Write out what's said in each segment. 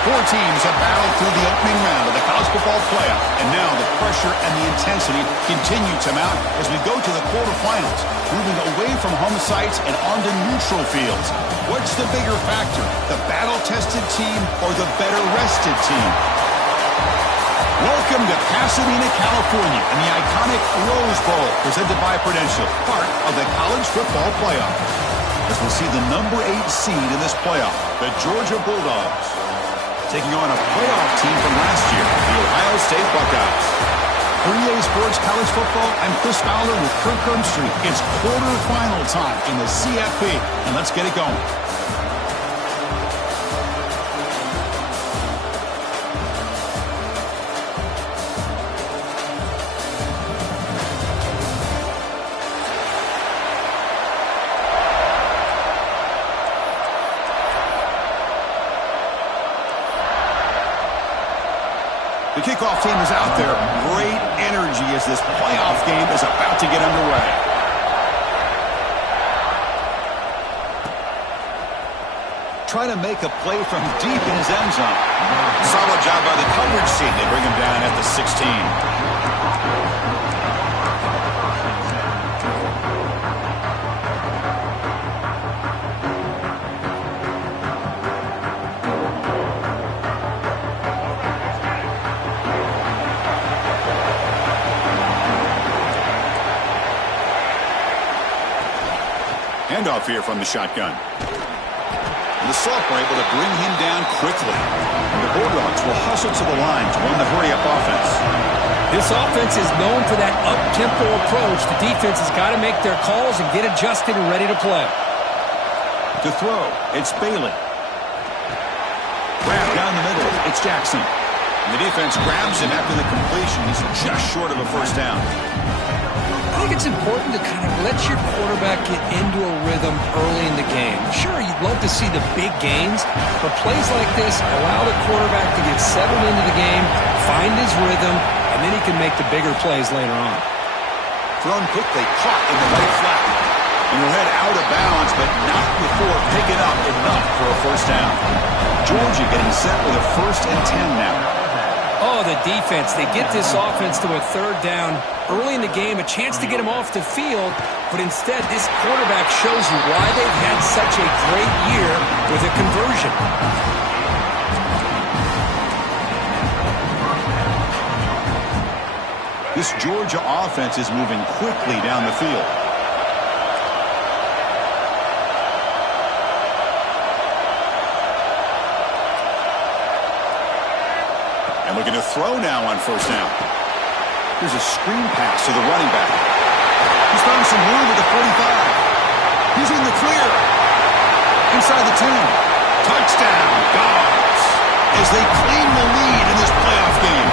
Four teams have battled through the opening round of the college football playoff, and now the pressure and the intensity continue to mount as we go to the quarterfinals, moving away from home sites and onto neutral fields. What's the bigger factor, the battle-tested team or the better-rested team? Welcome to Pasadena, California, and the iconic Rose Bowl, presented by Prudential, part of the college football playoff. As we'll see the number 8 seed in this playoff, the Georgia Bulldogs, taking on a playoff team from last year, the Ohio State Buckeyes. For EA Sports College Football, I'm Chris Fowler with Kirk Herbstreit. It's quarterfinal time in the CFP, and let's get it going. The kickoff team is out there. Great energy as this playoff game is about to get underway. Trying to make a play from deep in his end zone. Solid job by the coverage team. They bring him down at the 16. Handoff here from the shotgun. And the Sophomore able to bring him down quickly. And the Bulldogs will hustle to the line to run the hurry-up offense. This offense is known for that up-tempo approach. The defense has got to make their calls and get adjusted and ready to play. To throw, it's Bailey. Grab down the middle, it's Jackson. And the defense grabs him after the completion. He's just short of a first down. I think it's important to kind of let your quarterback get into a rhythm early in the game. Sure, you'd love to see the big gains, but plays like this allow the quarterback to get settled into the game, find his rhythm, and then he can make the bigger plays later on. Thrown quickly, caught in the right flat. And he'll head out of bounds, but not before picking up enough for a first down. Georgia getting set with a 1st and 10 now. Oh, the defense. They get this offense to a 3rd down early in the game, a chance to get him off the field, but instead this quarterback shows you why they've had such a great year with a conversion. This Georgia offense is moving quickly down the field. And looking to throw now on 1st down. Here's a screen pass to the running back. He's found some room at the 45. He's in the clear. Inside the 10. Touchdown, Dogs, as they claim the lead in this playoff game.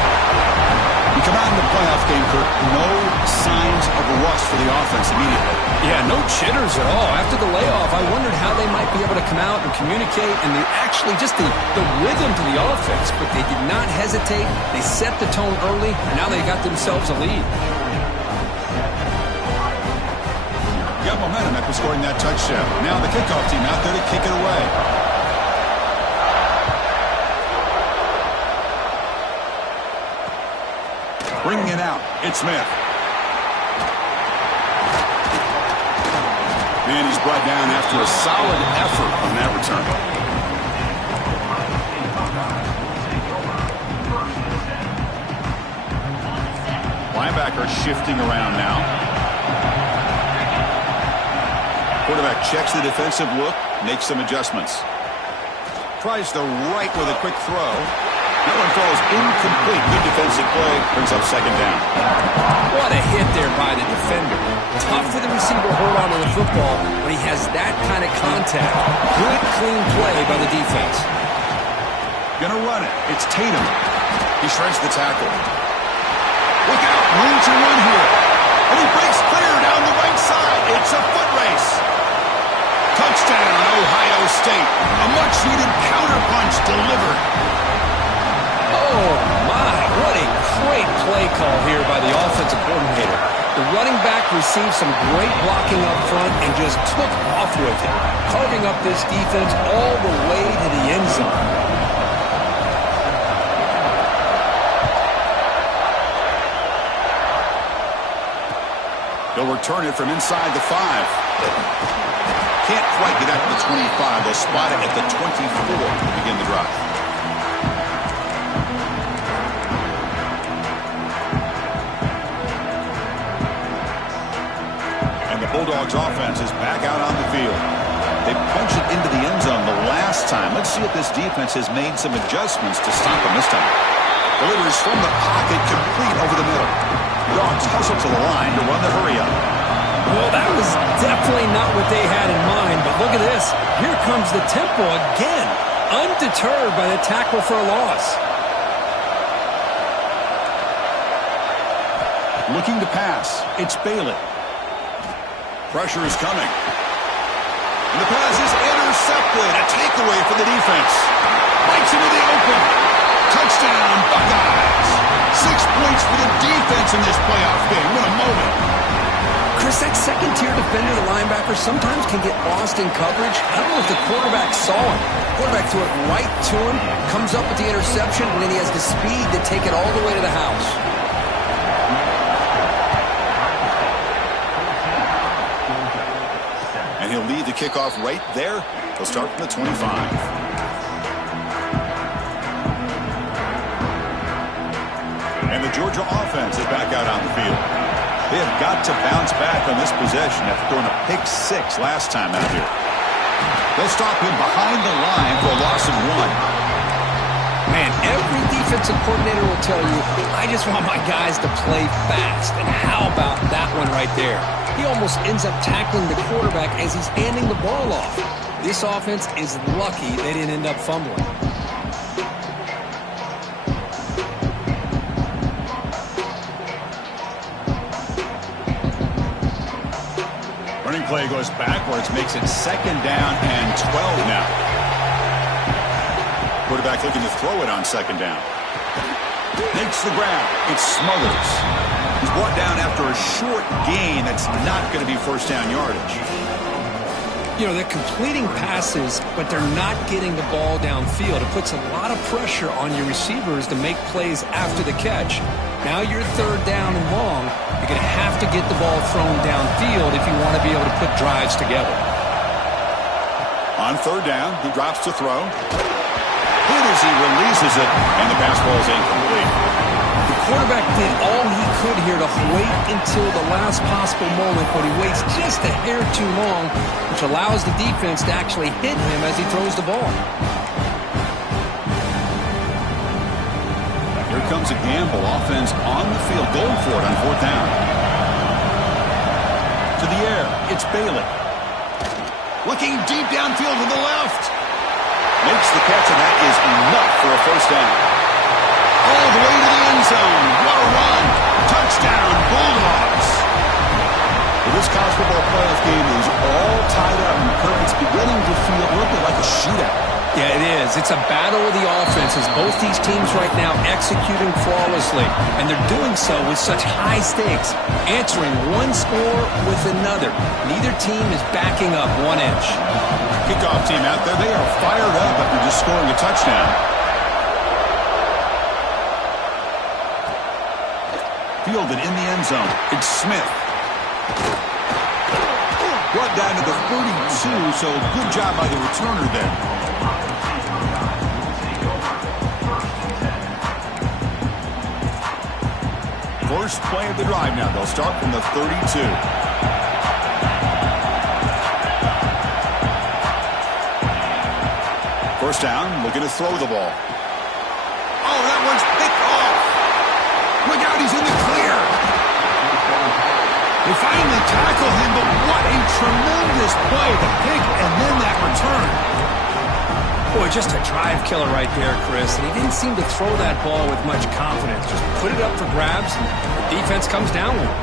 We come out in the playoff game, Kirk. No signs of rust for the offense immediately. Yeah, no jitters at all. After the layoff, I wondered how they might be able to come out and communicate and just the rhythm to the offense. But they did not hesitate. They set the tone early, and now they got themselves a lead. Got momentum after scoring that touchdown. Now the kickoff team out there to kick it away. Bringing it out, it's Smith. And he's brought down after a solid effort on that return. Linebacker shifting around now. Quarterback checks the defensive look, makes some adjustments. Tries the right with a quick throw. That one falls incomplete. Good defensive play. Brings up 2nd down. What a hit there by the defender. Tough for the receiver to hold on to the football when he has that kind of contact. Good, clean play by the defense. Gonna run it. It's Tatum. He shreds the tackle. Look out. Room to run here. And he breaks clear down the right side. It's a foot race. Touchdown, Ohio State. A much-needed counterpunch delivered. Oh, my. What a great play call here by the offensive coordinator. The running back received some great blocking up front and just took off with it, carving up this defense all the way to the end zone. They'll return it from inside the 5. Can't quite get out to the 25. They'll spot it at the 24 to begin the drive. And the Bulldogs offense is back out on the field. They punched it into the end zone the last time. Let's see if this defense has made some adjustments to stop them this time. Delivers from the pocket, complete over the middle. Dogs hustle to the line to run the hurry-up. Well, that was definitely not what they had in mind, but look at this. Here comes the tempo again, undeterred by the tackle for a loss. Looking to pass. It's Bailey. Pressure is coming. And the pass is intercepted. A takeaway for the defense. Bites into the open. Touchdown, Buckeyes. 6 points for the defense in this playoff game. What a moment. Chris, that second-tier defender, the linebacker, sometimes can get lost in coverage. I don't know if the quarterback saw him. Quarterback threw it right to him, comes up with the interception, and then he has the speed to take it all the way to the house. And he'll lead the kickoff right there. He'll start from the 25. And the Georgia offense is back out on the field. They have got to bounce back on this possession after throwing a pick 6 last time out here. They'll stop him behind the line for a loss of 1. Man, every defensive coordinator will tell you, I just want my guys to play fast. And how about that one right there? He almost ends up tackling the quarterback as he's handing the ball off. This offense is lucky they didn't end up fumbling. Running play goes backwards, makes it 2nd down and 12 now. Quarterback looking to throw it on 2nd down. Makes the grab. It's Smothers. He's brought down after a short gain that's not going to be first down yardage. You know, they're completing passes, but they're not getting the ball downfield. It puts a lot of pressure on your receivers to make plays after the catch. Now you're 3rd down and long. You're going to have to get the ball thrown downfield if you want to be able to put drives together. On 3rd down, he drops to throw. Hit as he releases it, and the pass ball is incomplete. The quarterback did all he could here to wait until the last possible moment, but he waits just a hair too long, which allows the defense to actually hit him as he throws the ball. Here comes a gamble. Offense on the field, going for it on 4th down. To the air, it's Bailey. Looking deep downfield to the left. Makes the catch, and that is enough for a first down. All the way to the end zone. What a run. Touchdown, Bulldogs. Well, this college football playoff game is all tied up, and Kirk, it's beginning to feel a little bit like a shootout. Yeah, it is. It's a battle of the offenses. Both these teams right now executing flawlessly, and they're doing so with such high stakes, answering one score with another. Neither team is backing up 1 inch. Kickoff team out there, they are fired up after just scoring a touchdown. Fielded in the end zone. It's Smith. Brought down to the 32, so good job by the returner there. First play of the drive now. They'll start from the 32. First down, looking to throw the ball. Oh, that one's picked off. Look out, he's in the clear. They finally tackle him, but what a tremendous play. The pick and then that return. Boy, just a drive killer right there, Chris. And he didn't seem to throw that ball with much confidence. Just put it up for grabs, and the defense comes down with it.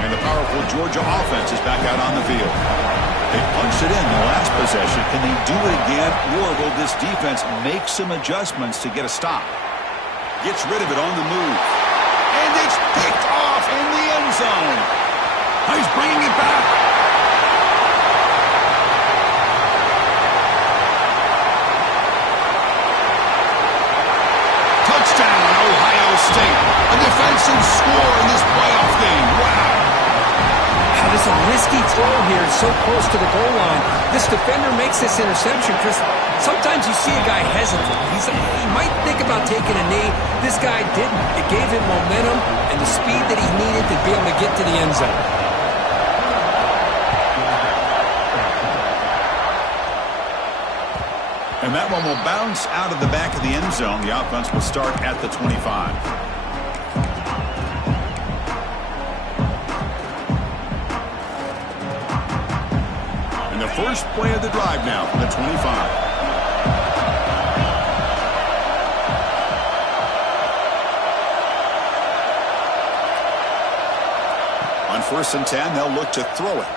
And the powerful Georgia offense is back out on the field. They punched it in the last possession. Can they do it again, or will this defense make some adjustments to get a stop? Gets rid of it on the move. And it's picked off in the end zone. He's bringing it back. Touchdown, Ohio State. A defensive score in this playoff game. risky throw here, so close to the goal line. This defender makes this interception, Chris. Sometimes you see a guy hesitant. He might think about taking a knee. This guy didn't. It gave him momentum and the speed that he needed to be able to get to the end zone. And that one will bounce out of the back of the end zone. The offense will start at the 25. And the first play of the drive now from the 25. On 1st and 10, they'll look to throw it.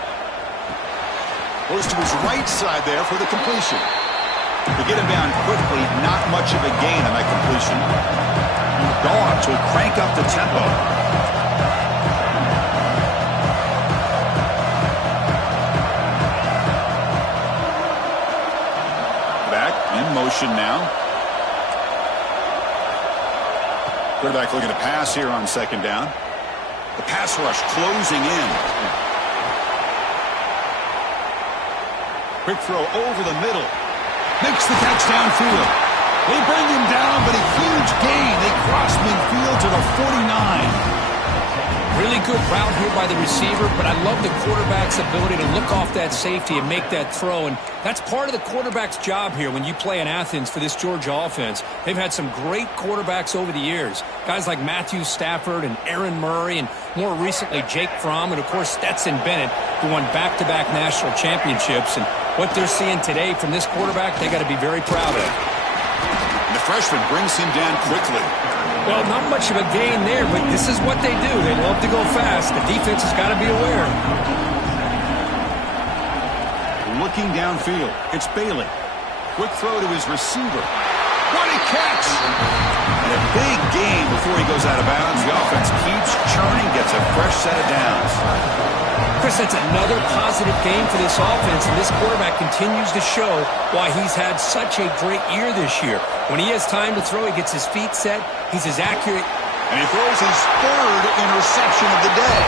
Goes to his right side there for the completion. To get him down quickly, not much of a gain on that completion. Dogs will crank up the tempo. Back in motion now. Quarterback looking to pass here on 2nd down. The pass rush closing in. Quick throw over the middle. Makes the catch downfield. They bring him down, but a huge gain. They cross midfield to the 49. Really good route here by the receiver, but I love the quarterback's ability to look off that safety and make that throw. And that's part of the quarterback's job here when you play in Athens for this Georgia offense. They've had some great quarterbacks over the years. Guys like Matthew Stafford and Aaron Murray and more recently Jake Fromm and, of course, Stetson Bennett, who won back-to-back national championships. And what they're seeing today from this quarterback, they got to be very proud of. And the freshman brings him down quickly. Well, not much of a gain there, but this is what they do. They love to go fast. The defense has got to be aware. Looking downfield, it's Bailey. Quick throw to his receiver. What a catch! And a big gain before he goes out of bounds. The offense keeps churning, gets a fresh set of downs. Chris, that's another positive game for this offense, and this quarterback continues to show why he's had such a great year this year. When he has time to throw, he gets his feet set, he's as accurate. And he throws his 3rd interception of the day.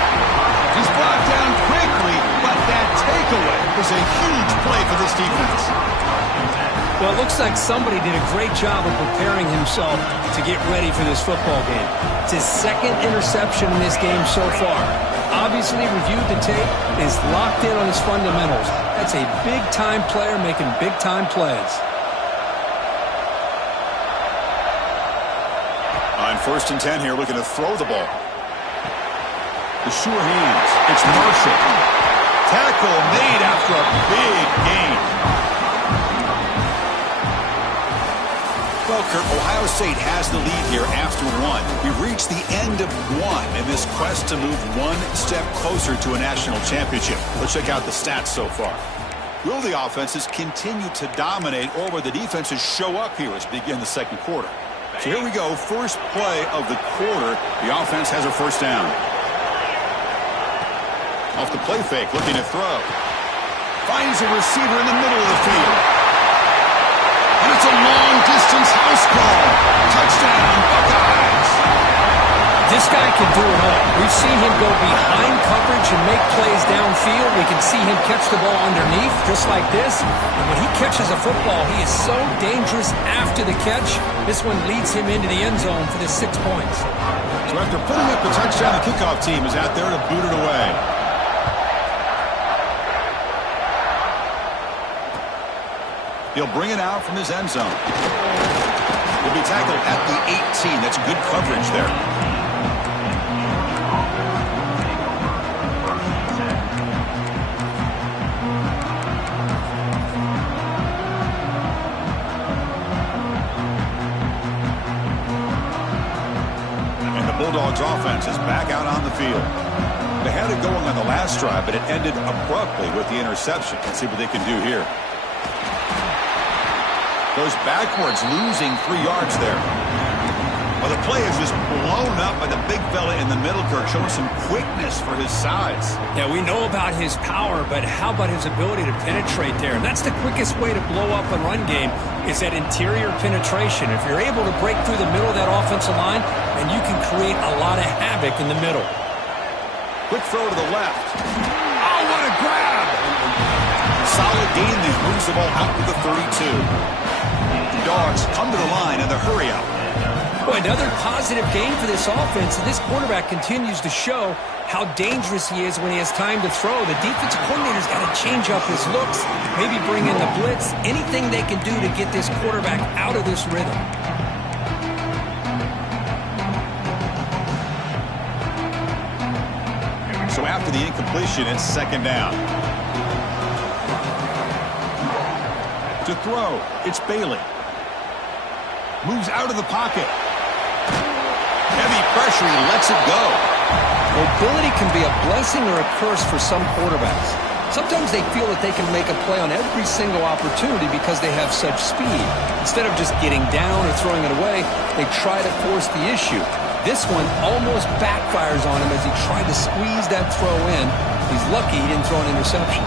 He's brought down quickly, but that takeaway was a huge play for this defense. Well, it looks like somebody did a great job of preparing himself to get ready for this football game. It's his 2nd interception in this game so far. Obviously reviewed the tape, is locked in on his fundamentals. That's a big-time player making big-time plays. On 1st and 10 here, looking to throw the ball. The sure hands. It's Marshall. Tackle made after a big gain. Well, Kurt, Ohio State has the lead here after 1. We've reached the end of 1 in this quest to move one step closer to a national championship. Let's check out the stats so far. Will the offenses continue to dominate, or will the defenses show up here as we begin the 2nd quarter? So here we go, first play of the quarter. The offense has a 1st down. Off the play fake, looking to throw. Finds a receiver in the middle of the field. And it's a long-distance house call. Touchdown, Buckeyes. This guy can do it all. We've seen him go behind coverage and make plays downfield. We can see him catch the ball underneath, just like this. And when he catches a football, he is so dangerous after the catch. This one leads him into the end zone for the 6 points. So after putting up the touchdown, the kickoff team is out there to boot it away. He'll bring it out from his end zone. He'll be tackled at the 18. That's good coverage there. And the Bulldogs offense is back out on the field. They had it going on the last drive, but it ended abruptly with the interception. Let's see what they can do here. Goes backwards, losing 3 yards there. Well, the play is just blown up by the big fella in the middle, Kirk, showing some quickness for his size. Yeah, we know about his power, but how about his ability to penetrate there? And that's the quickest way to blow up a run game, is that interior penetration. If you're able to break through the middle of that offensive line, then you can create a lot of havoc in the middle. Quick throw to the left. Oh, what a gain there. Moves the ball out to the 32. The Dogs come to the line and the hurry up. Boy, another positive game for this offense, and this quarterback continues to show how dangerous he is when he has time to throw. The defensive coordinator's got to change up his looks, maybe bring in the blitz, anything they can do to get this quarterback out of this rhythm. So after the incompletion, it's second down. To throw, it's Bailey. Moves out of the pocket. Heavy pressure, he lets it go. Mobility can be a blessing or a curse for some quarterbacks. Sometimes they feel that they can make a play on every single opportunity because they have such speed. Instead of just getting down or throwing it away, they try to force the issue. This one almost backfires on him as he tried to squeeze that throw in. He's lucky he didn't throw an interception.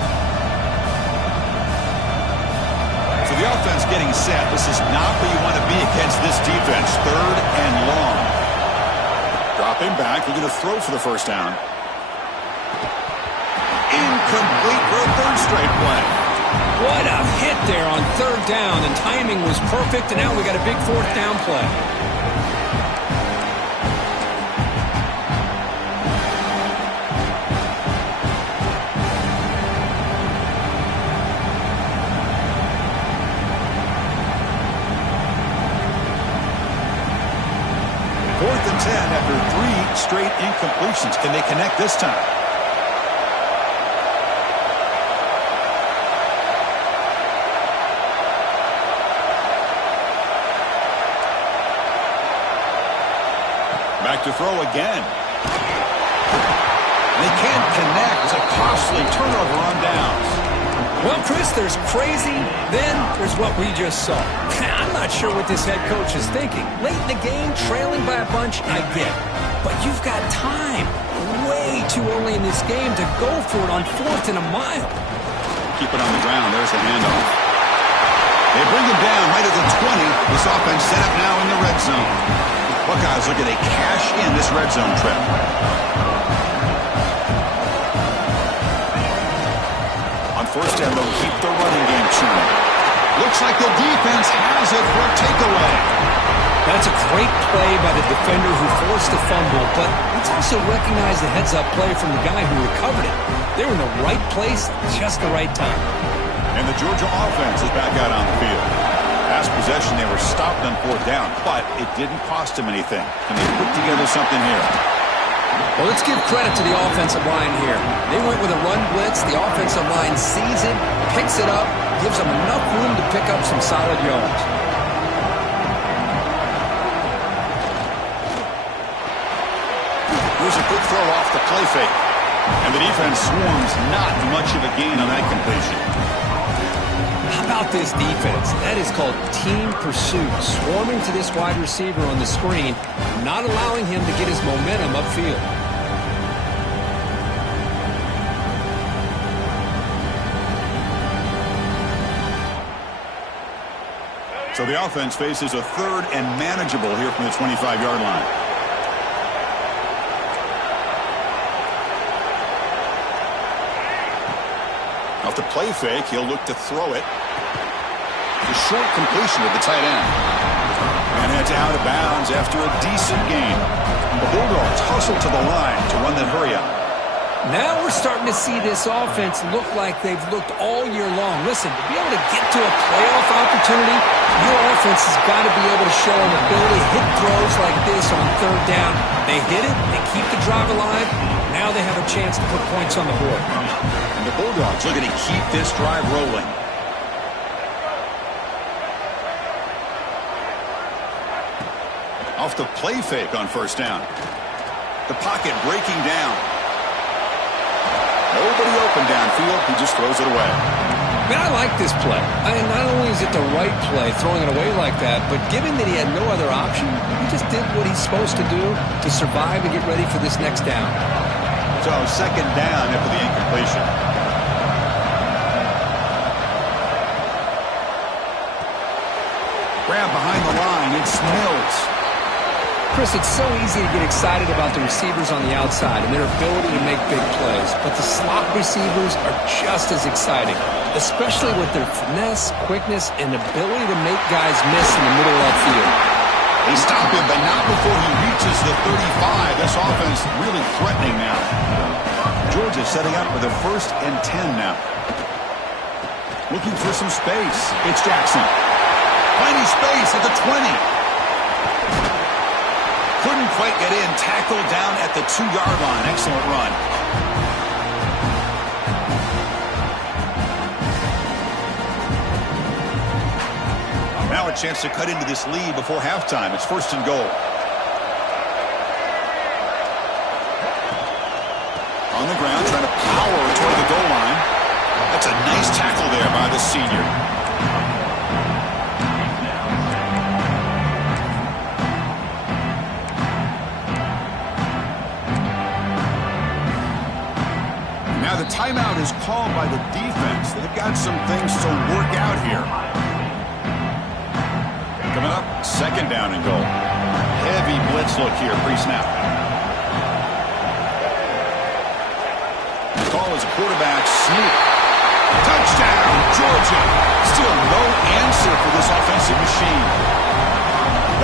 So the offense getting set. This is not where you want to be against this defense. Third and long. Dropping back, looking to throw for the first down. Incomplete for a third straight play. What a hit there on third down, and timing was perfect, and now we got a big fourth down play. Fourth and 10 after 3 straight incompletions. Can they connect this time? Back to throw again. They can't connect. It's a costly turnover on downs. Well, Chris, there's crazy, then there's what we just saw. I'm not sure what this head coach is thinking. Late in the game, trailing by a bunch, I get it. But you've got time, way too early in this game, to go for it on fourth and a mile. Keep it on the ground. There's the handoff. They bring him down right at the 20. This offense set up now in the red zone. Buckeyes looking to cash in this red zone trip. On first down, they'll keep the running game churning. Looks like the defense has it for a takeaway. That's a great play by the defender who forced the fumble, but let's also recognize the heads-up play from the guy who recovered it. They were in the right place, just the right time. And the Georgia offense is back out on the field. Last possession, they were stopped on fourth down, but it didn't cost them anything. Can they put together something here? Well, let's give credit to the offensive line here. They went with a run blitz. The offensive line sees it, picks it up, gives them enough room to pick up some solid yards. Here's a quick throw off the play fake. And the defense swarms not much of a gain on that completion. How about this defense? That is called team pursuit. Swarming to this wide receiver on the screen, not allowing him to get his momentum upfield. So the offense faces a third and manageable here from the 25-yard line. Off the play fake, he'll look to throw it. The short completion to the tight end. And it's out of bounds after a decent gain. The Bulldogs hustle to the line to run that hurry up. Now we're starting to see this offense look like they've looked all year long. Listen, to be able to get to a playoff opportunity, your offense has got to be able to show an ability to hit throws like this on third down. They hit it, they keep the drive alive. Now they have a chance to put points on the board. And the Bulldogs looking to keep this drive rolling. Off the play fake on first down. The pocket breaking down. Nobody open downfield. He just throws it away. Man, I like this play. Not only is it the right play, throwing it away like that, but given that he had no other option, he just did what he's supposed to do to survive and get ready for this next down. So second down after the incompletion. Grab behind the line. It's Mills. Chris, it's so easy to get excited about the receivers on the outside and their ability to make big plays, but the slot receivers are just as exciting, especially with their finesse, quickness, and ability to make guys miss in the middle of that field. They stop him, but not before he reaches the 35. This offense really threatening now. Georgia setting up with a 1st and 10 now. Looking for some space. It's Jackson. Finding space at the 20. Couldn't quite get in. Tackled down at the 2-yard line. Excellent run. Now a chance to cut into this lead before halftime. It's 1st and goal. On the ground, trying to power toward the goal line. That's a nice tackle there by the senior. Now the timeout is called by the defense. They've got some things to work out here. Coming up, 2nd down and goal. Heavy blitz look here, pre-snap. The call is a quarterback sneak. Touchdown, Georgia. Still no answer for this offensive machine.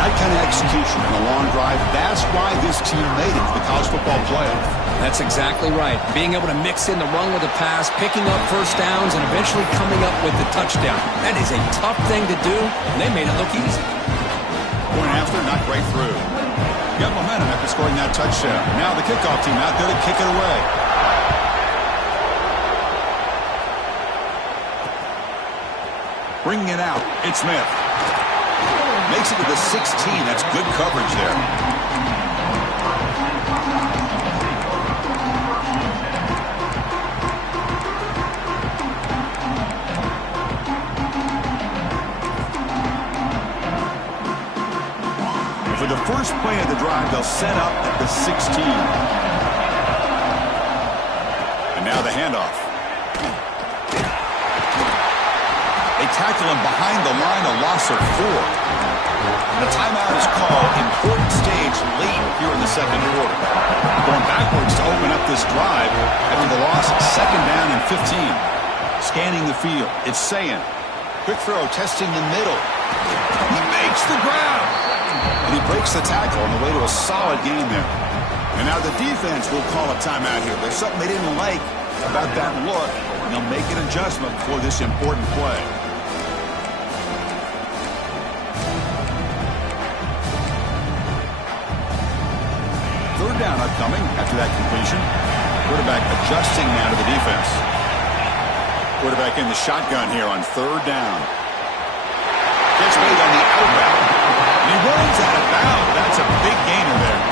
That kind of execution in a long drive, that's why this team made it to the college football playoff. That's exactly right. Being able to mix in the run with the pass, picking up 1st downs, and eventually coming up with the touchdown. That is a tough thing to do, and they made it look easy. Point after, not right through. Got momentum after scoring that touchdown. Now the kickoff team out there to kick it away. Bringing it out, it's Smith. Makes it to the 16. That's good coverage there. For the first play of the drive, they'll set up at the 16. And now the handoff. They tackle him behind the line, a loss of 4. And the timeout is called. Important stage late here in the 2nd quarter. Going backwards to open up this drive after the loss, 2nd down and 15. Scanning the field, it's Sayin. Quick throw, testing the middle. He makes the grab. And he breaks the tackle on the way to a solid gain there. And now the defense will call a timeout here. There's something they didn't like about that look. And they'll make an adjustment for this important play. Down upcoming after that completion. Quarterback adjusting now to the defense. Quarterback in the shotgun here on 3rd down. Gets made on the outbound. And he runs out of bounds. That's a big gainer there.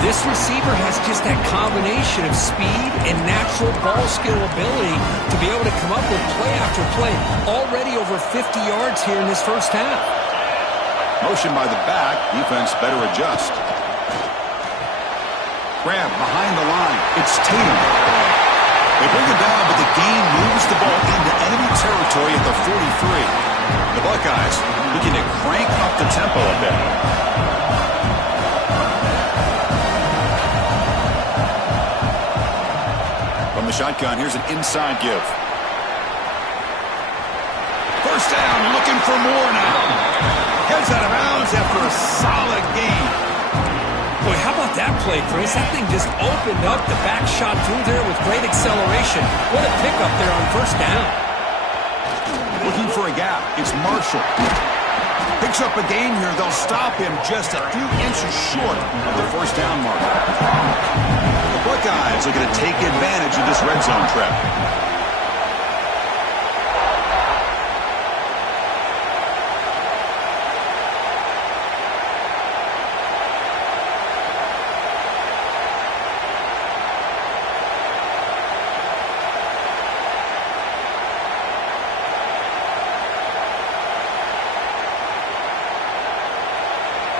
This receiver has just that combination of speed and natural ball skill ability to be able to come up with play after play. Already over 50 yards here in this 1st half. Motion by the back. Defense better adjust. Grab behind the line. It's Tatum. They bring him down, but the gain moves the ball into enemy territory at the 43. The Buckeyes looking to crank up the tempo a bit. From the shotgun, here's an inside give. 1st down, looking for more now. Heads out of bounds after a solid gain. Boy, how about that play, Chris? That thing just opened up. The back shot through there with great acceleration. What a pickup there on 1st down. Looking for a gap. It's Marshall. Picks up a gain here. They'll stop him just a few inches short of the 1st down mark. The Buckeyes are going to take advantage of this red zone trap.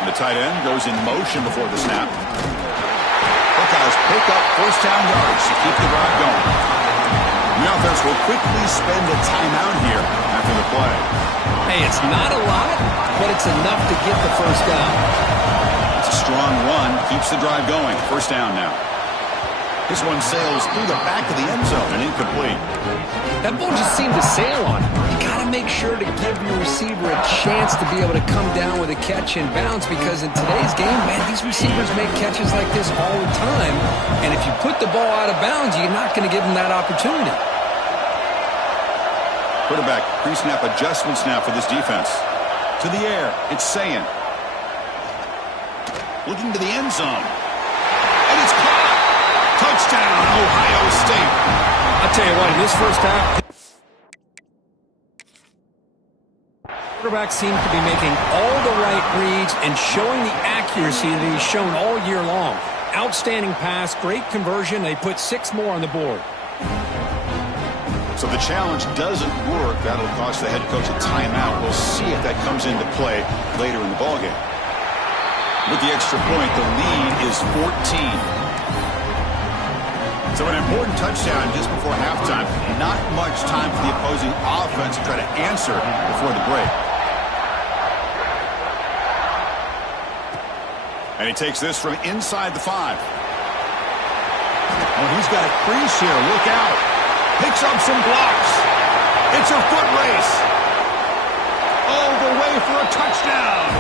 The tight end goes in motion before the snap. Buckeyes pick up 1st down yards to keep the drive going. The offense will quickly spend a timeout here after the play. Hey, it's not a lot, but it's enough to get the 1st down. It's strong run keeps the drive going. First down now. This one sails through the back of the end zone and incomplete. That ball just seemed to sail on him. You got to make sure to give your receiver a chance to be able to come down with a catch and bounce, because in today's game, man, these receivers make catches like this all the time. And if you put the ball out of bounds, you're not going to give them that opportunity. Quarterback pre-snap adjustments now for this defense. To the air, it's Sayin. Looking to the end zone. And it's caught. Touchdown, Ohio State. I'll tell you what, in this first half, quarterback seems to be making all the right reads and showing the accuracy that he's shown all year long. Outstanding pass, great conversion. They put 6 more on the board. So the challenge doesn't work. That'll cost the head coach a timeout. We'll see if that comes into play later in the ballgame. With the extra point, the lead is 14. So an important touchdown just before halftime. Not much time for the opposing offense to try to answer before the break. And he takes this from inside the 5. Oh, he's got a crease here. Look out. Picks up some blocks. It's a foot race. All the way for a touchdown.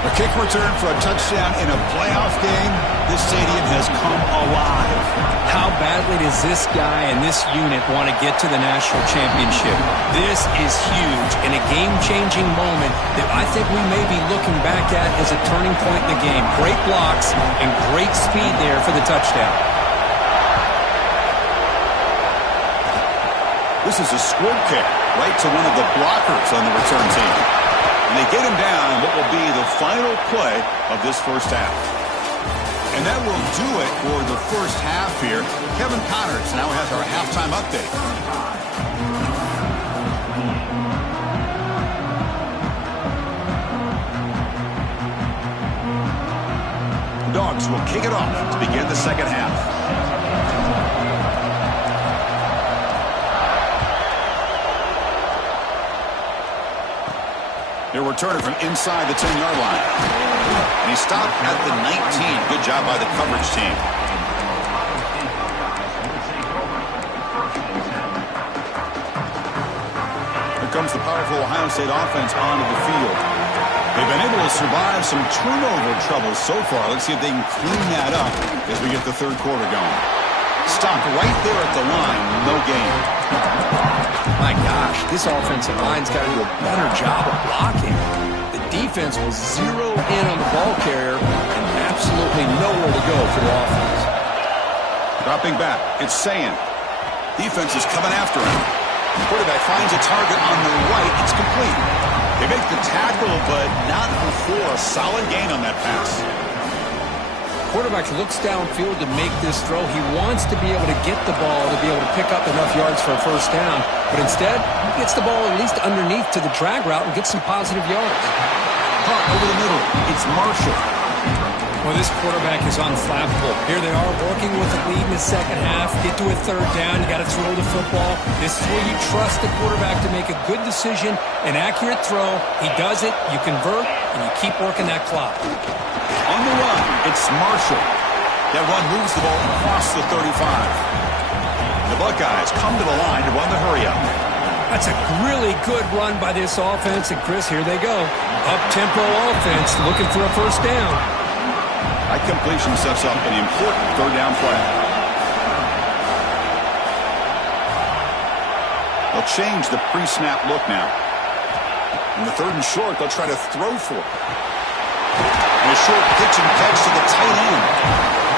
A kick return for a touchdown in a playoff game. This stadium has come alive. How badly does this guy and this unit want to get to the national championship? This is huge and a game-changing moment that I think we may be looking back at as a turning point in the game. Great blocks and great speed there for the touchdown. This is a squib kick right to one of the blockers on the return team. And they get him down what will be the final play of this first half. And that will do it for the first half here. Kevin Connors now has our halftime update. The Dogs will kick it off to begin the second half. Their returner from inside the 10-yard line. And he stopped at the 19. Good job by the coverage team. Here comes the powerful Ohio State offense onto the field. They've been able to survive some turnover trouble so far. Let's see if they can clean that up as we get the third quarter going. Stopped right there at the line. No gain. My gosh, this offensive line's got to do a better job of blocking. The defense will zero in on the ball carrier and absolutely nowhere to go for the offense. Dropping back, it's Sayin. Defense is coming after him. Quarterback finds a target on the right. It's complete. They make the tackle, but not before a solid gain on that pass. Quarterback looks downfield to make this throw. He wants to be able to get the ball to be able to pick up enough yards for a first down. But instead, he gets the ball at least underneath to the drag route and gets some positive yards. Caught over the middle. It's Marshall. Well, this quarterback is unflappable. Here they are working with the lead in the second half. Get to a third down. You got to throw the football. This is where you trust the quarterback to make a good decision, an accurate throw. He does it. You convert, and you keep working that clock. On the run, it's Marshall. That run moves the ball across the 35. The Buckeyes come to the line to run the hurry-up. That's a really good run by this offense. And, Chris, here they go. Up-tempo offense looking for a first down. That completion sets up an important third down play. They'll change the pre-snap look now. In the third and short, they'll try to throw for it. And a short pitch and catch to the tight end.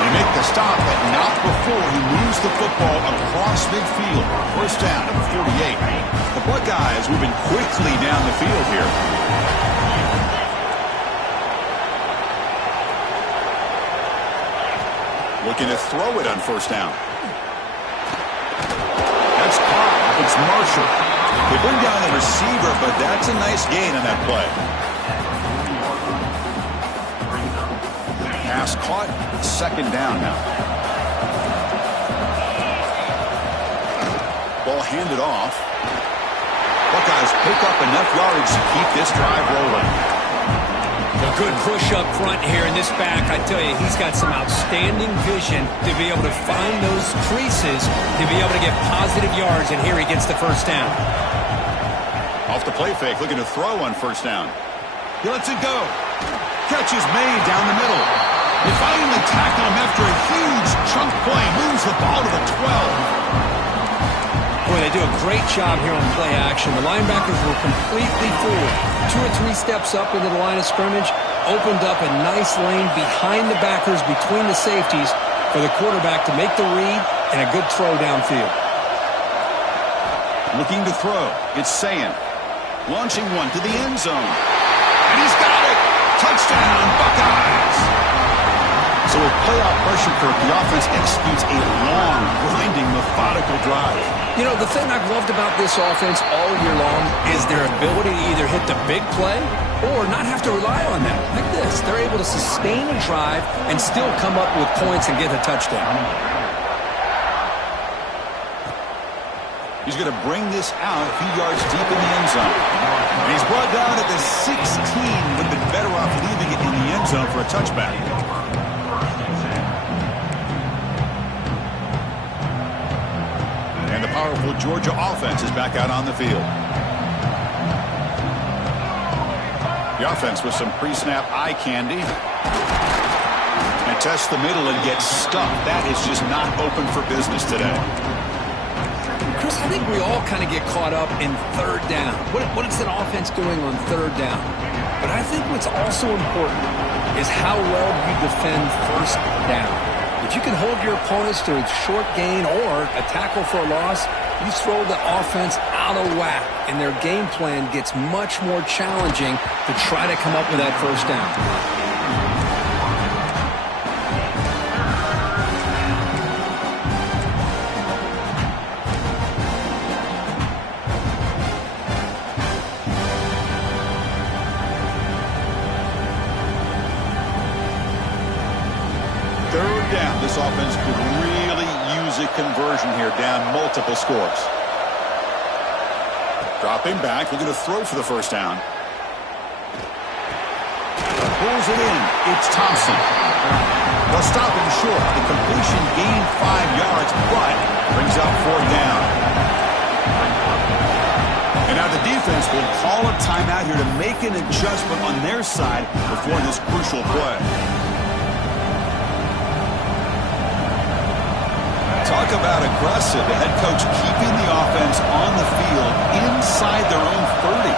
They make the stop, but not before he moves the football across midfield. First down at the 48. The Buckeyes moving quickly down the field here. Looking to throw it on first down. That's caught. It's Marshall. They bring down the receiver, but that's a nice gain on that play. Pass caught. Second down now. Ball handed off. Buckeyes pick up enough yards to keep this drive rolling. The Good push up front here in this back. I tell you, he's got some outstanding vision to be able to find those creases, to be able to get positive yards, and here he gets the first down. Off the play fake, looking to throw on first down. He lets it go. Catch is made down the middle. They finally tackle him after a huge chunk play. Moves the ball to the 12. Boy, they do a great job here on play action. The linebackers were completely fooled. 2 or 3 steps up into the line of scrimmage, opened up a nice lane behind the backers between the safeties for the quarterback to make the read and a good throw downfield. Looking to throw. It's Sayin. Launching one to the end zone. And he's got it! Touchdown, Buckeyes! So with playoff pressure, Kirk, the offense executes a long, grinding, methodical drive. You know, the thing I've loved about this offense all year long is their ability to either hit the big play or not have to rely on that. Like this, they're able to sustain a drive and still come up with points and get a touchdown. He's going to bring this out a few yards deep in the end zone. And he's brought down at the 16. Would have been better off leaving it in the end zone for a touchback. And the powerful Georgia offense is back out on the field. The offense with some pre-snap eye candy. And tests the middle and gets stuck. That is just not open for business today. Chris, I think we all kind of get caught up in third down. What is an offense doing on third down? But I think what's also important is how well you defend first down. If you can hold your opponents to a short gain or a tackle for a loss, you throw the offense out of whack, and their game plan gets much more challenging to try to come up with that first down. This offense could really use a conversion here, down multiple scores. Dropping back, looking to throw for the first down. Pulls it in. It's Thompson. They'll stop him short. The completion gained 5 yards, but brings out 4th down. And now the defense will call a timeout here to make an adjustment on their side before this crucial play. Talk about aggressive. The head coach keeping the offense on the field inside their own 30.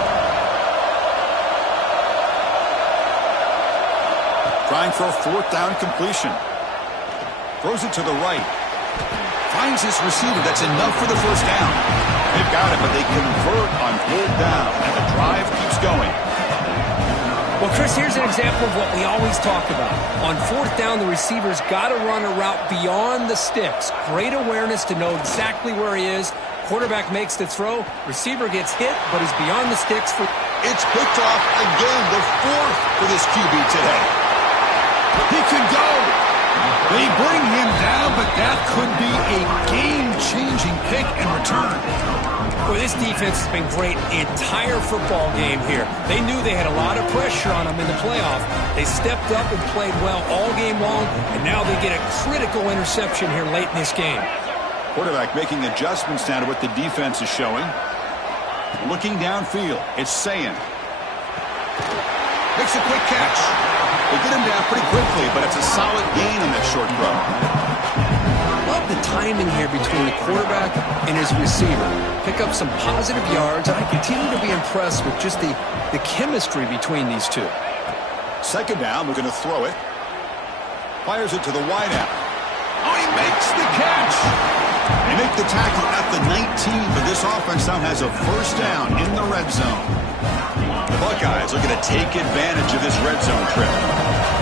Trying for a 4th down completion. Throws it to the right. Finds his receiver. That's enough for the first down. They've got it, but they convert on 4th down, and the drive keeps going. Well, Chris, here's an example of what we always talk about. On 4th down, the receiver's got to run a route beyond the sticks. Great awareness to know exactly where he is. Quarterback makes the throw. Receiver gets hit, but he's beyond the sticks. It's picked off again, the 4th for this QB today. He could go. They bring him down, but that could be a game-changing pick and return. Boy, this defense has been great the entire football game here. They knew they had a lot of pressure on them in the playoff. They stepped up and played well all game long, and now they get a critical interception here late in this game. Quarterback making adjustments now to what the defense is showing. Looking downfield, it's Sayin. Makes a quick catch. They get him down pretty quickly, but it's a solid gain on that short throw. Love the timing here between the quarterback and his receiver. Pick up some positive yards, and I continue to be impressed with just the chemistry between these two. 2nd down, we're going to throw it. Fires it to the wideout. Oh, he makes the catch. They make the tackle at the 19, but this offense now has a first down in the red zone. The Buckeyes looking to take advantage of this red zone trip.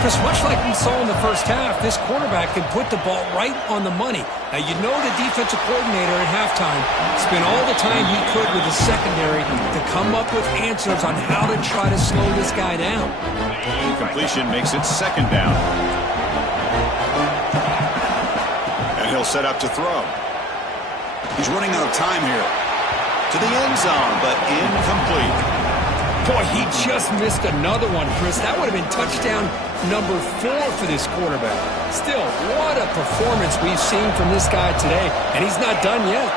Chris, much like we saw in the first half, this quarterback can put the ball right on the money. Now, you know the defensive coordinator at halftime spent all the time he could with the secondary to come up with answers on how to try to slow this guy down. Completion makes it 2nd down. And he'll set up to throw. He's running out of time here. To the end zone, but incomplete. Boy, he just missed another one, Chris. That would have been touchdown number 4 for this quarterback. Still, what a performance we've seen from this guy today, and he's not done yet.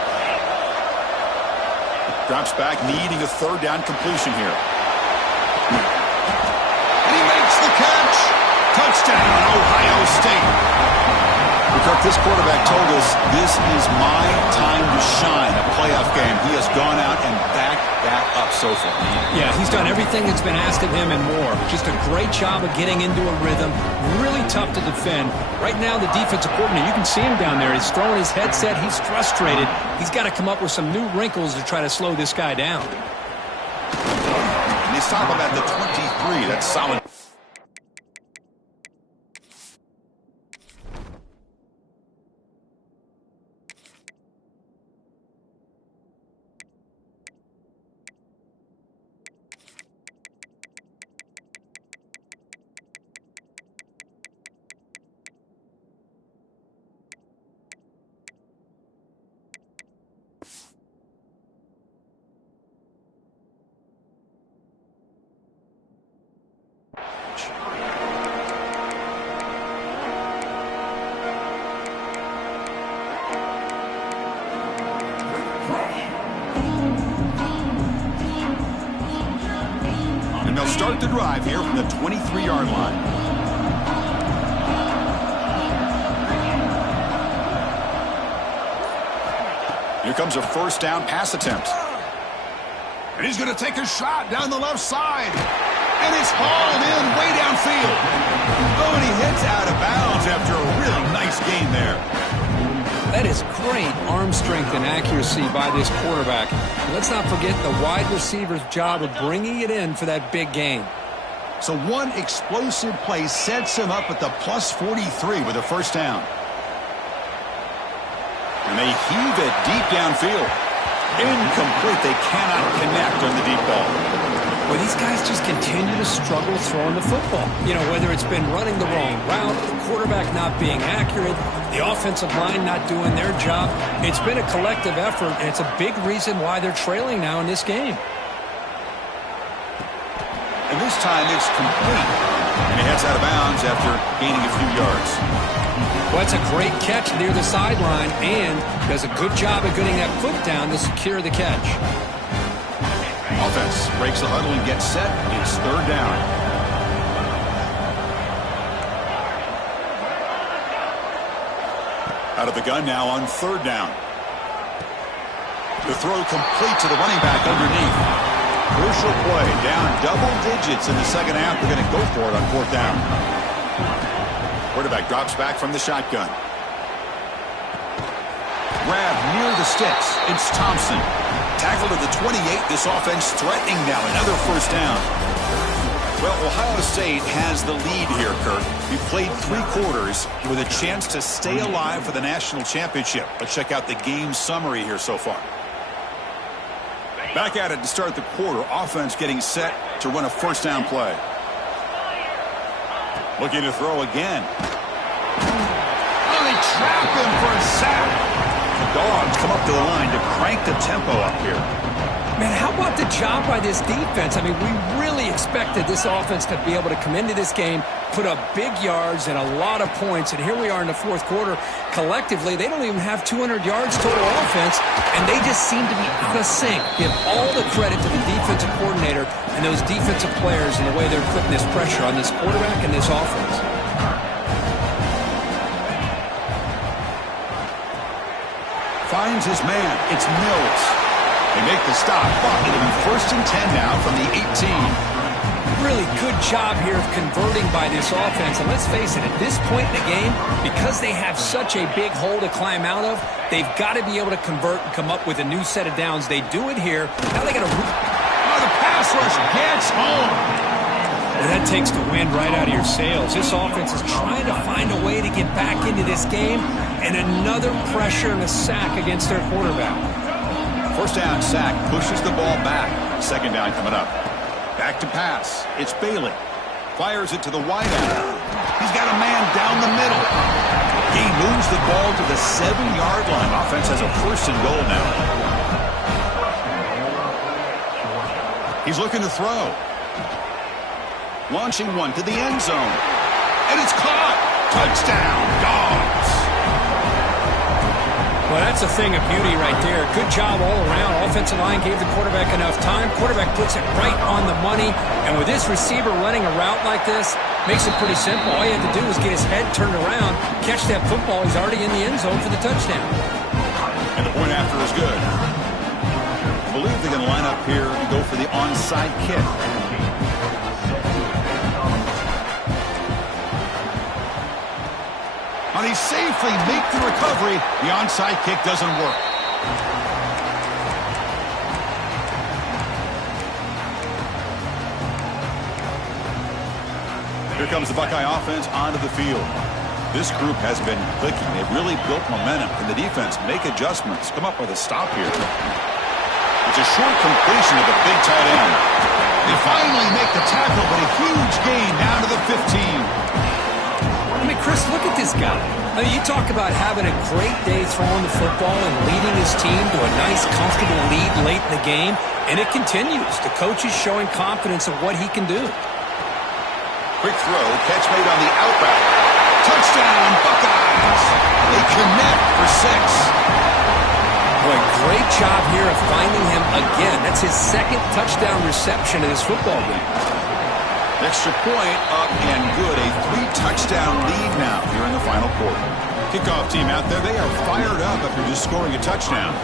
Drops back, needing a third down completion here. And he makes the catch. Touchdown, Ohio State. Kirk, this quarterback told us this is my time to shine, a playoff game. He has gone out and backed that up so far. Yeah, he's done everything that's been asked of him and more. Just a great job of getting into a rhythm. Really tough to defend. Right now, the defensive coordinator, you can see him down there. He's throwing his headset. He's frustrated. He's got to come up with some new wrinkles to try to slow this guy down. And he's talking about the 23. That's solid. And they'll start the drive here from the 23-yard line. Here comes a first down pass attempt. And he's going to take a shot down the left side. And it's hauled in way downfield. Oh, and he hits out of bounds after a really nice gain there. That is great arm strength and accuracy by this quarterback. And let's not forget the wide receiver's job of bringing it in for that big gain. So one explosive play sets him up at the plus 43 with a first down. And they heave it deep downfield. Incomplete. They cannot connect on the deep ball. Well, these guys just continue to struggle throwing the football. You know, whether it's been running the wrong route, the quarterback not being accurate, the offensive line not doing their job. It's been a collective effort, and it's a big reason why they're trailing now in this game. And this time it's complete. And he heads out of bounds after gaining a few yards. Well, that's a great catch near the sideline and does a good job of getting that foot down to secure the catch. Offense breaks the huddle and gets set. It's third down. Out of the gun now on third down. The throw complete to the running back underneath. Crucial play, down double digits in the second half. They're going to go for it on fourth down. Quarterback drops back from the shotgun. Grab near the sticks. It's Thompson. Tackled at the 28. This offense threatening now. Another first down. Well, Ohio State has the lead here, Kirk. We played 3 quarters with a chance to stay alive for the national championship. Let's check out the game summary here so far. Back at it to start the quarter. Offense getting set to run a first down play. Looking to throw again. Oh, they trap him for a sack. The Dogs come up to the line to crank the tempo up here. Man, how about the job by this defense? I mean, we really expected this offense to be able to come into this game, put up big yards and a lot of points, and here we are in the fourth quarter. Collectively, they don't even have 200 yards total offense, and they just seem to be out of sync. Give all the credit to the defensive coordinator and those defensive players and the way they're putting this pressure on this quarterback and this offense. Finds his man. It's Mills. They make the stop, but it'll be first and 10 now from the 18. Really good job here of converting by this offense. And let's face it, at this point in the game, because they have such a big hole to climb out of, they've got to be able to convert and come up with a new set of downs. They do it here. Now they got to... Oh, the pass rush gets home. Well, that takes the wind right out of your sails. This offense is trying to find a way to get back into this game, and another pressure and a sack against their quarterback. First down sack, pushes the ball back. Second down coming up. Back to pass. It's Bailey. Fires it to the wide end. He's got a man down the middle. He moves the ball to the 7-yard line. Offense has a first and goal now. He's looking to throw. Launching one to the end zone. And it's caught. Touchdown, Dogs. Well, that's a thing of beauty right there. Good job all around. Offensive line gave the quarterback enough time. Quarterback puts it right on the money. And with this receiver running a route like this, makes it pretty simple. All you have to do is get his head turned around, catch that football. He's already in the end zone for the touchdown. And the point after is good. I believe they're going to line up here and go for the onside kick. And he safely makes the recovery. The onside kick doesn't work. Here comes the Buckeye offense onto the field. This group has been clicking. They've really built momentum. Can the defense make adjustments? Come up with a stop here. It's a short completion of the big tight end. They finally make the tackle, but a huge gain down to the 15. I mean, Chris, look at this guy. I mean, you talk about having a great day throwing the football and leading his team to a nice, comfortable lead late in the game, and it continues. The coach is showing confidence of what he can do. Quick throw, catch made on the outback. Touchdown, Buckeyes! They connect for 6. Boy, great job here of finding him again. That's his second touchdown reception in this football game. Extra point up and good. A 3-touchdown lead now here in the final quarter. Kickoff team out there. They are fired up after just scoring a touchdown.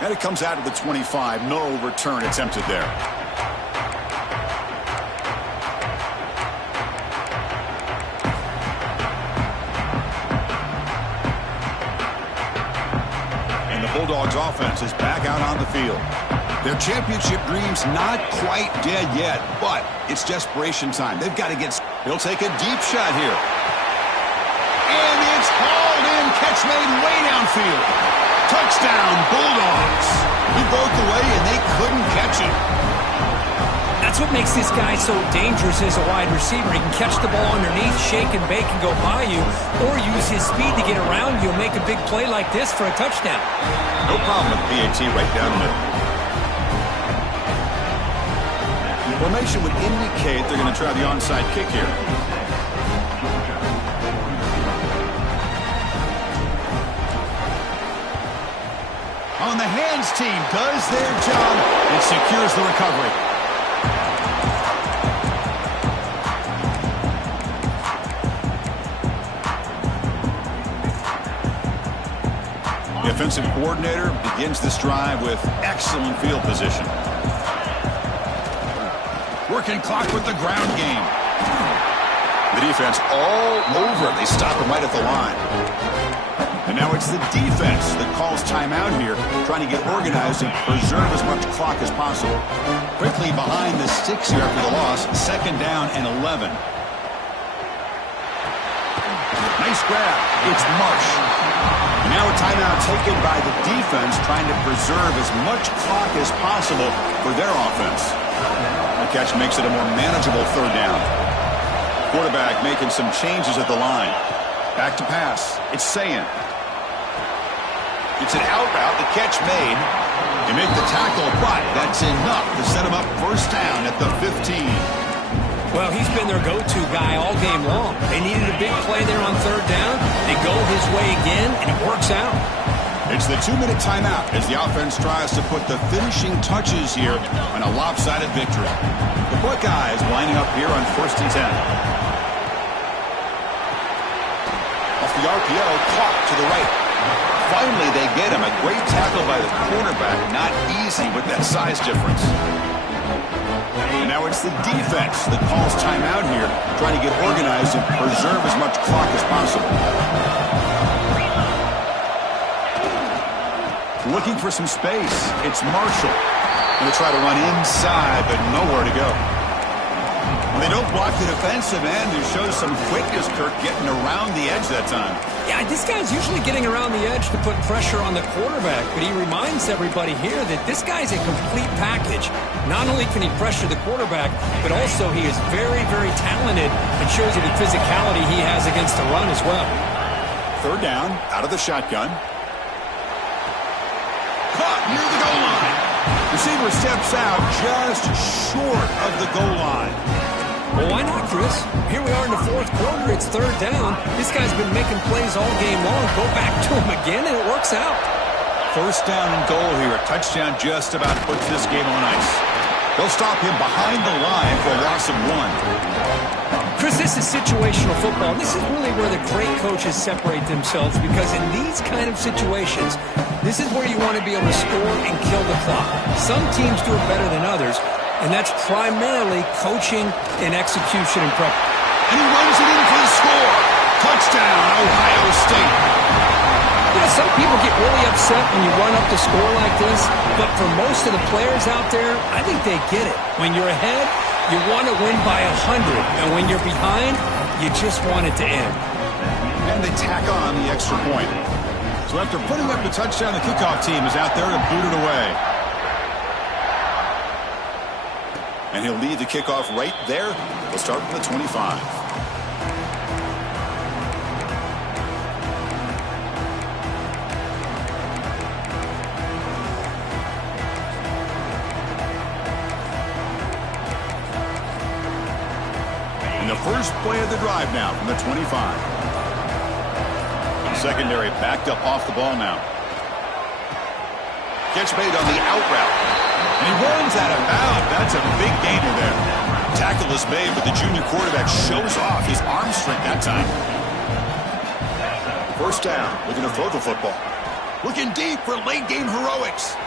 And it comes out of the 25. No return attempted there. And the Bulldogs offense is back out on the field. Their championship dreams not quite dead yet, but it's desperation time. They've got to get... He'll take a deep shot here. And it's hauled in. Catch made way downfield. Touchdown, Bulldogs. He broke away, and they couldn't catch him. That's what makes this guy so dangerous as a wide receiver. He can catch the ball underneath, shake and bake, and go by you, or use his speed to get around you and make a big play like this for a touchdown. No problem with PAT right down the middle. Formation would indicate they're going to try the onside kick here. On the hands team does their job and secures the recovery. The offensive coordinator begins this drive with excellent field position. Working clock with the ground game. The defense all over. They stop him right at the line. And now it's the defense that calls timeout here, trying to get organized and preserve as much clock as possible. Quickly behind the sticks here after the loss, 2nd down and 11. Nice grab. It's Marsh. And now a timeout taken by the defense, trying to preserve as much clock as possible for their offense. The catch makes it a more manageable 3rd down. Quarterback making some changes at the line. Back to pass. It's Sayin. It's an out route. The catch made. They make the tackle, but that's enough to set him up 1st down at the 15. Well, he's been their go-to guy all game long. They needed a big play there on 3rd down. They go his way again, and it works out. It's the 2-minute timeout as the offense tries to put the finishing touches here on a lopsided victory. The Buckeyes lining up here on 1st and 10. Off the RPO, caught to the right. Finally, they get him. A great tackle by the quarterback. Not easy with that size difference. And now it's the defense that calls timeout here, trying to get organized and preserve as much clock as possible. Looking for some space. It's Marshall. Going to try to run inside, but nowhere to go. When they don't block the defensive end, it shows some quickness, Kirk, getting around the edge that time. Yeah, this guy's usually getting around the edge to put pressure on the quarterback, but he reminds everybody here that this guy's a complete package. Not only can he pressure the quarterback, but also he is very, very talented and shows you the physicality he has against the run as well. 3rd down, out of the shotgun. near the goal line. Receiver steps out just short of the goal line. Well, why not, Chris? Here we are in the fourth quarter. It's third down. This guy's been making plays all game long. Go back to him again, and it works out. First down and goal here. A touchdown just about puts this game on ice. They'll stop him behind the line for a loss of 1. Chris, this is situational football. This is really where the great coaches separate themselves, because in these kind of situations, this is where you want to be able to score and kill the clock. Some teams do it better than others, and that's primarily coaching and execution and prep. And he runs it in for the score. Touchdown, Ohio State. You know, some people get really upset when you run up the score like this, but for most of the players out there, I think they get it. When you're ahead, you want to win by 100, and when you're behind, you just want it to end. And they tack on the extra point. So after putting up the touchdown, the kickoff team is out there to boot it away. And he'll lead the kickoff right there. We'll start from the 25. The first play of the drive now from the 25. Secondary backed up off the ball now. Catch made on the out route. And he runs out of bounds. That's a big gainer there. Tackle is made, but the junior quarterback shows off his arm strength that time. First down, looking to throw the football. Looking deep for late game heroics.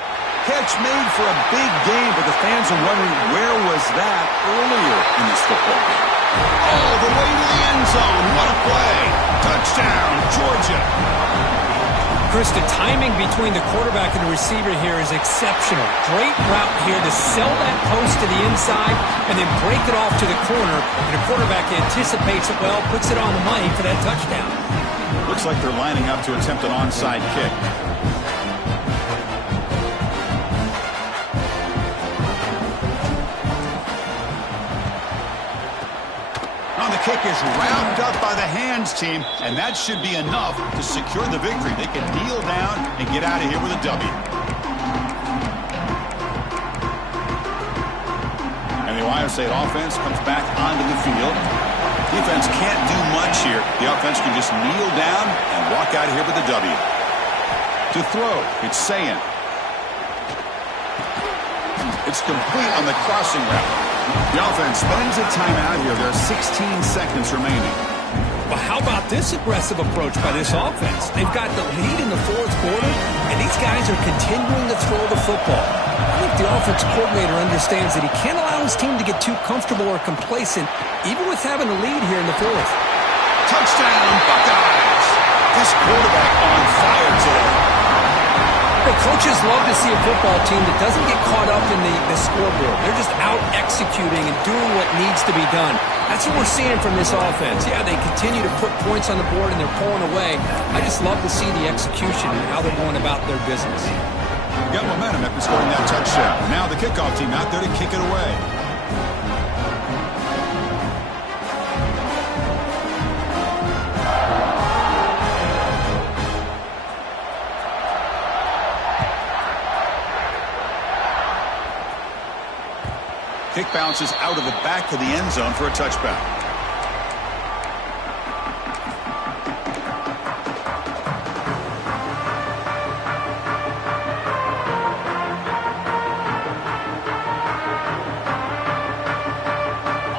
Catch made for a big game, but the fans are wondering, where was that earlier in this football game? All the way to the end zone. What a play. Touchdown, Georgia. Chris, the timing between the quarterback and the receiver here is exceptional. Great route here to sell that post to the inside and then break it off to the corner. And the quarterback anticipates it well, puts it on the money for that touchdown. Looks like they're lining up to attempt an onside kick. Kick is wrapped up by the hands team, and that should be enough to secure the victory. They can kneel down and get out of here with a W. And the Ohio State offense comes back onto the field. Defense can't do much here. The offense can just kneel down and walk out of here with a W. To throw, it's Sayin. It's complete on the crossing route. The offense spends a timeout here. There are 16 seconds remaining. Well, how about this aggressive approach by this offense? They've got the lead in the fourth quarter, and these guys are continuing to throw the football. I think the offense coordinator understands that he can't allow his team to get too comfortable or complacent, even with having a lead here in the fourth. Touchdown, Buckeyes! This quarterback on fire today. Well, coaches love to see a football team that doesn't get caught up in the scoreboard. They're just out executing and doing what needs to be done. That's what we're seeing from this offense. Yeah, they continue to put points on the board and they're pulling away. I just love to see the execution and how they're going about their business. Got momentum after scoring that touchdown. Now the kickoff team out there to kick it away. Kick bounces out of the back of the end zone for a touchback.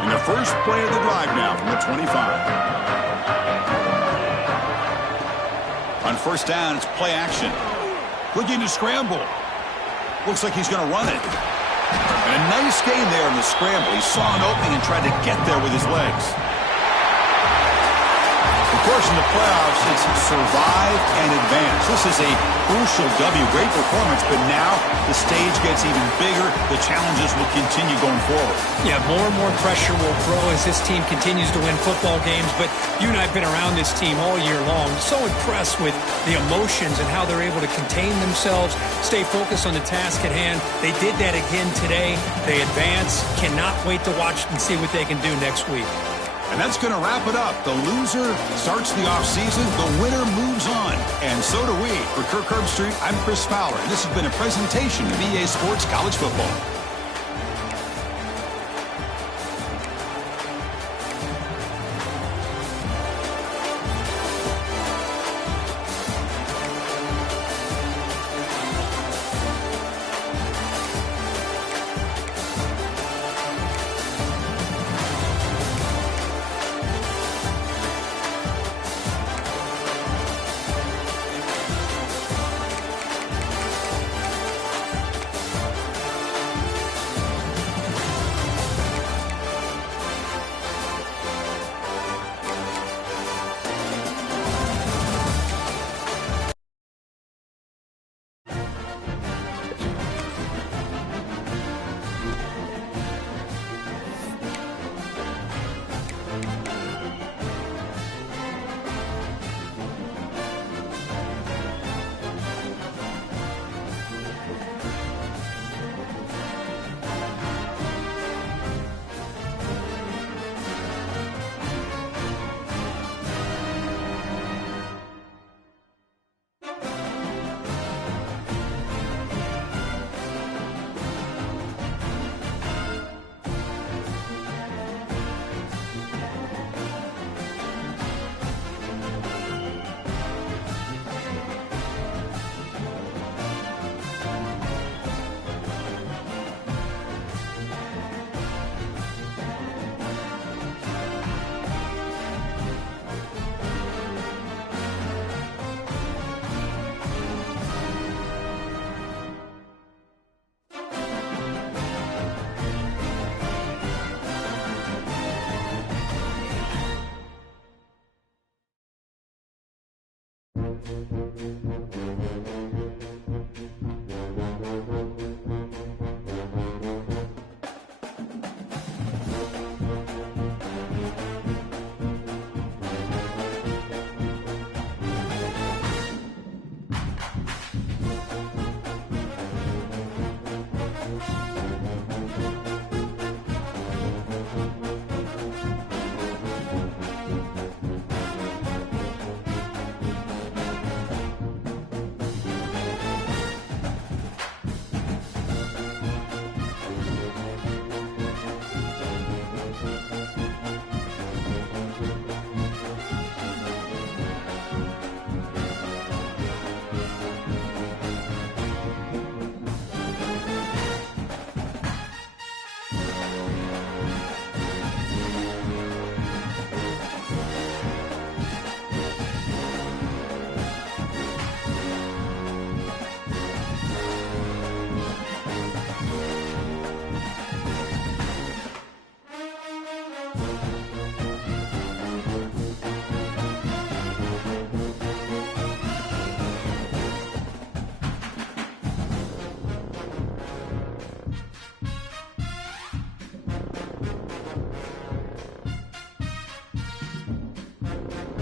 In the first play of the drive now from the 25. On first down, it's play action. Looking to scramble. Looks like he's going to run it. And a nice gain there in the scramble. He saw an opening and tried to get there with his legs. Of course, in the playoffs, it's survive and advance. This is a crucial W. Great performance, but now the stage gets even bigger. The challenges will continue going forward. Yeah, more and more pressure will grow as this team continues to win football games. But you and I have been around this team all year long. So impressed with the emotions and how they're able to contain themselves, stay focused on the task at hand. They did that again today. They advance. Cannot wait to watch and see what they can do next week. And that's going to wrap it up. The loser starts the offseason. The winner moves on. And so do we. For Kirk Herbstreit, I'm Chris Fowler. And this has been a presentation of EA Sports College Football.